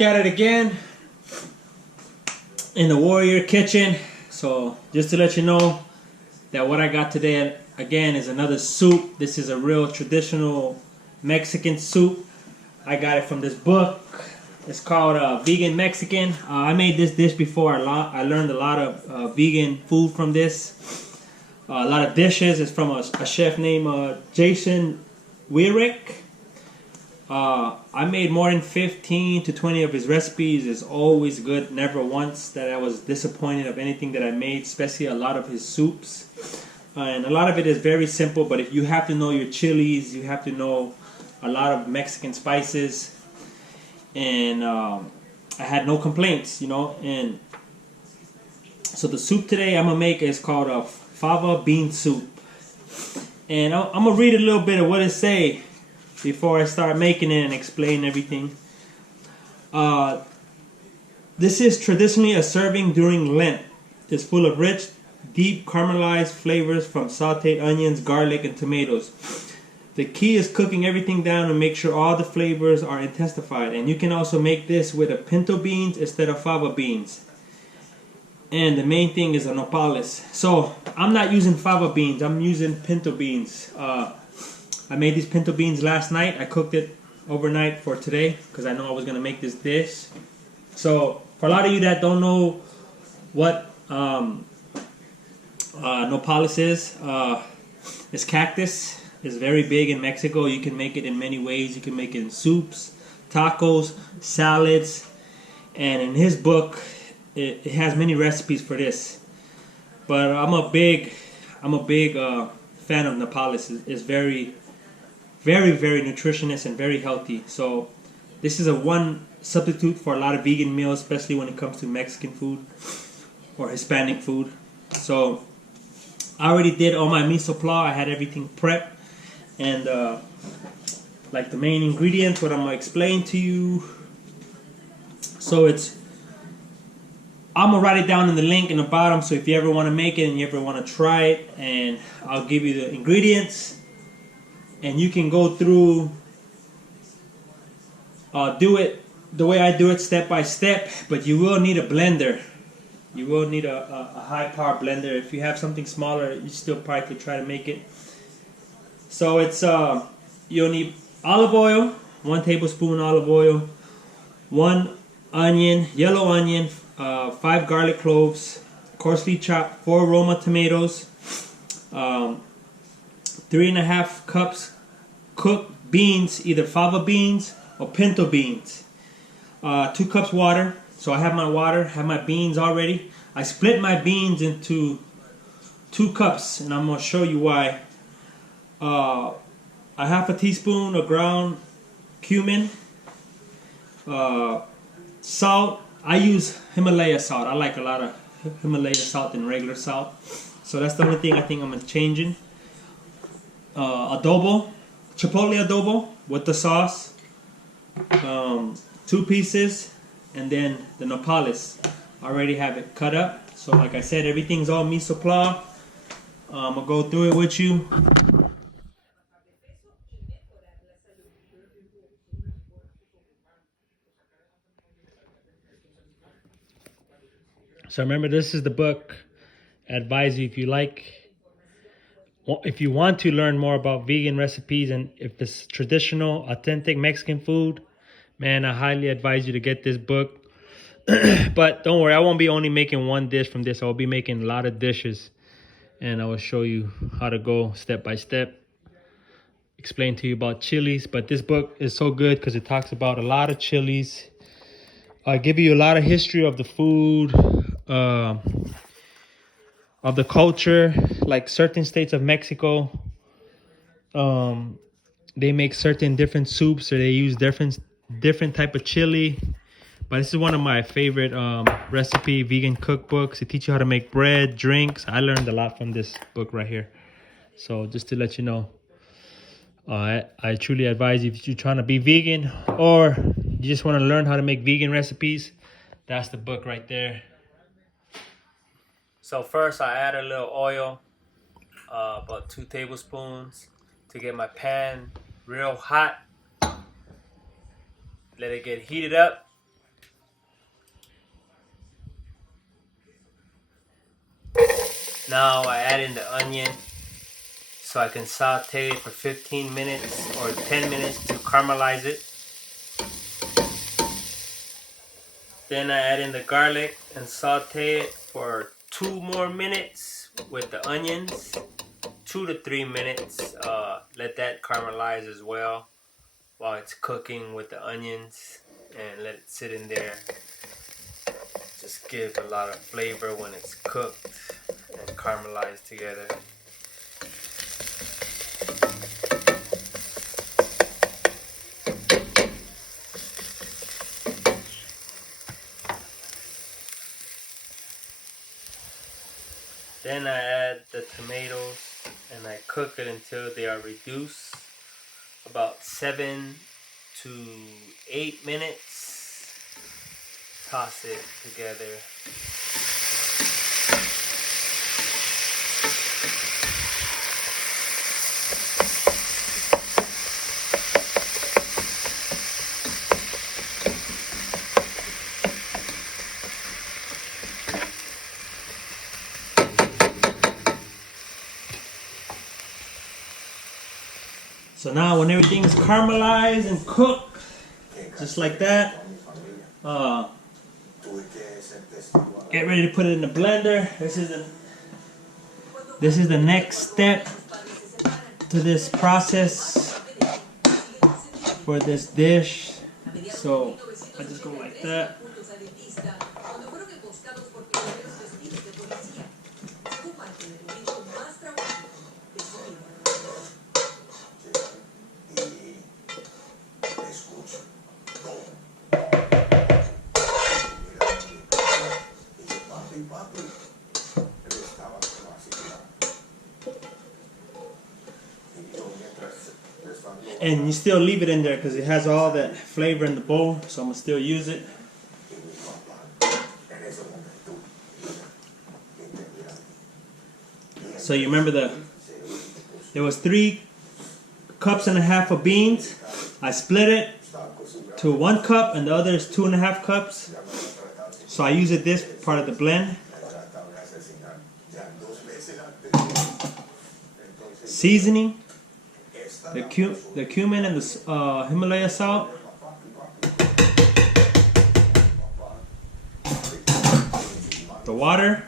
back at it again in the Warrior Kitchen. So just to let you know that what I got today again is another soup. This is a real traditional Mexican soup. I got it from this book. It's called Vegan Mexican. I made this dish before. I learned a lot of vegan food from this. A lot of dishes. It's from a chef named Jason Wyrick. I made more than 15 to 20 of his recipes. It's always good. Never once that I was disappointed of anything that I made, especially a lot of his soups. And a lot of it is very simple, but if you have to know your chilies, you have to know a lot of Mexican spices. And I had no complaints, you know. And so the soup today I'm going to make is called a fava bean soup. And I'm going to read a little bit of what it say before I start making it and explain everything. This is traditionally a serving during Lent. It's full of rich, deep caramelized flavors from sauteed onions, garlic, and tomatoes. The key is cooking everything down and make sure all the flavors are intensified. And you can also make this with a pinto beans instead of fava beans. And the main thing is a nopales. So I'm not using fava beans, I'm using pinto beans. I made these pinto beans last night. I cooked it overnight for today because I know I was going to make this dish. So for a lot of you that don't know what nopales is, it's cactus. It's very big in Mexico. You can make it in many ways. You can make it in soups, tacos, salads. And in his book, it has many recipes for this. But I'm a big fan of nopales. It's very nutritious and very healthy. So this is a one substitute for a lot of vegan meals, especially when it comes to Mexican food or Hispanic food. So I already did all my miso plow. I had everything prepped. And like the main ingredients, what I'm going to explain to you. So I'm going to write it down in the link in the bottom. So if you ever want to make it and you ever want to try it, and I'll give you the ingredients. And you can go through, do it the way I do it, step by step. But you will need a blender. You will need a high power blender. If you have something smaller, you still probably could try to make it. So it's you'll need olive oil, 1 tablespoon olive oil, 1 onion, yellow onion, 5 garlic cloves, coarsely chopped 4 roma tomatoes, 3.5 cups cooked beans, either fava beans or pinto beans, 2 cups water. So I have my water, have my beans already. I split my beans into 2 cups, and I'm going to show you why. A half a teaspoon of ground cumin, salt. I use Himalaya salt. I like a lot of Himalaya salt than regular salt. So that's the only thing I think I'm changing. Adobo, chipotle adobo with the sauce, 2 pieces, and then the nopales. I already have it cut up. So like I said, everything's all miso plow. I'm gonna go through it with you. So remember, this is the book. I advise you, if you want to learn more about vegan recipes and if it's traditional, authentic Mexican food, man, I highly advise you to get this book. But don't worry, I won't be only making one dish from this. I'll be making a lot of dishes, and I will show you how to go step by step. Explain to you about chilies. But this book is so good because it talks about a lot of chilies. I give you a lot of history of the food, of the culture, like certain states of Mexico. They make certain different soups, or they use different type of chili. But this is one of my favorite recipe vegan cookbooks. It teaches you how to make bread, drinks. I learned a lot from this book right here. So just to let you know, I truly advise you, if you're trying to be vegan or you just want to learn how to make vegan recipes, that's the book right there. So first I add a little oil, about 2 tablespoons, to get my pan real hot. Let it get heated up. Now I add in the onion so I can saute it for 15 minutes or 10 minutes to caramelize it. Then I add in the garlic and saute it for 2 more minutes with the onions. 2 to 3 minutes. Let that caramelize as well while it's cooking with the onions, and let it sit in there. Just give a lot of flavor when it's cooked and caramelized together. Then I add the tomatoes and I cook it until they are reduced, about 7 to 8 minutes. Toss it together. So now when everything is caramelized and cooked, just like that, get ready to put it in the blender. This is the next step to this process for this dish. So I just go like that. And you still leave it in there because it has all that flavor in the bowl, so I'm going to still use it. So you remember there was 3.5 cups of beans. I split it to 1 cup and the other is 2.5 cups. So I use it this part of the blend. Seasoning. The cumin and the Himalaya salt. The water.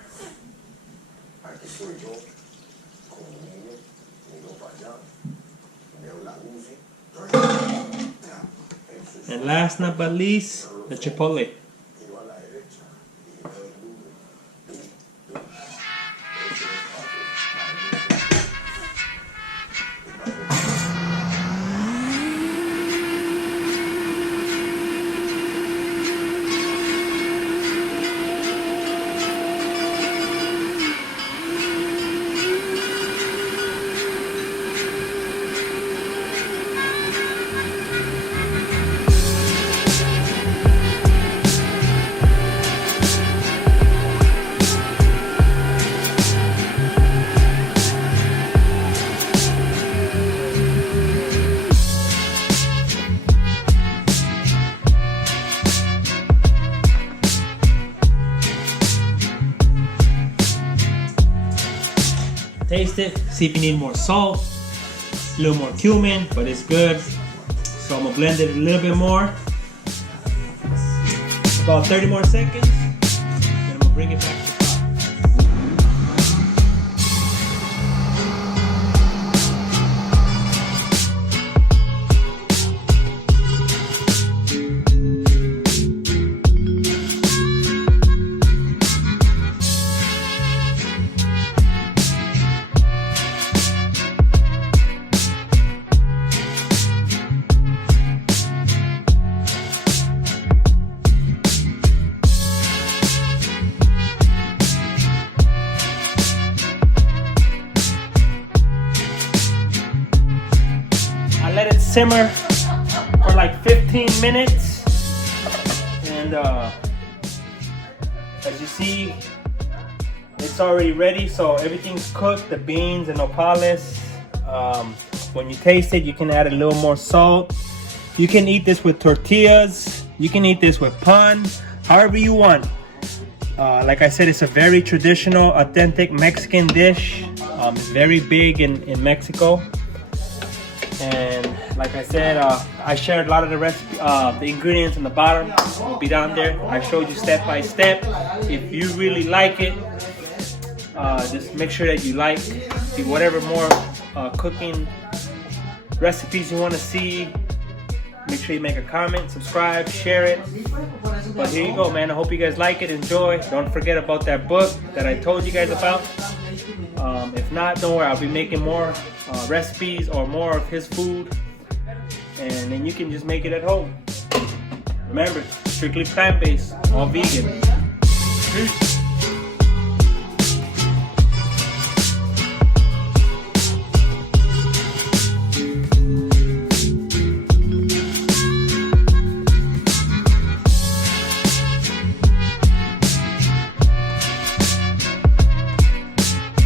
And last but not least, the chipotle. Taste it, see if you need more salt, a little more cumin, but it's good. So I'm gonna blend it a little bit more. About 30 more seconds, then I'm gonna bring it back to the pot. Let it simmer for like 15 minutes, and as you see, it's already ready. So everything's cooked, the beans and nopales. When you taste it, you can add a little more salt. You can eat this with tortillas, you can eat this with pan, however you want. Like I said, it's a very traditional, authentic Mexican dish. Very big in Mexico. And like I said, I shared a lot of the recipe, the ingredients in the bottom will be down there. I showed you step by step. If you really like it, just make sure that you like whatever more cooking recipes you want to see. Make sure you make a comment, subscribe, share it. But here you go, man. I hope you guys like it, enjoy. Don't forget about that book that I told you guys about. If not, don't worry. I'll be making more recipes or more of his food. And then you can just make it at home. Remember, strictly plant-based, all vegan. Peace.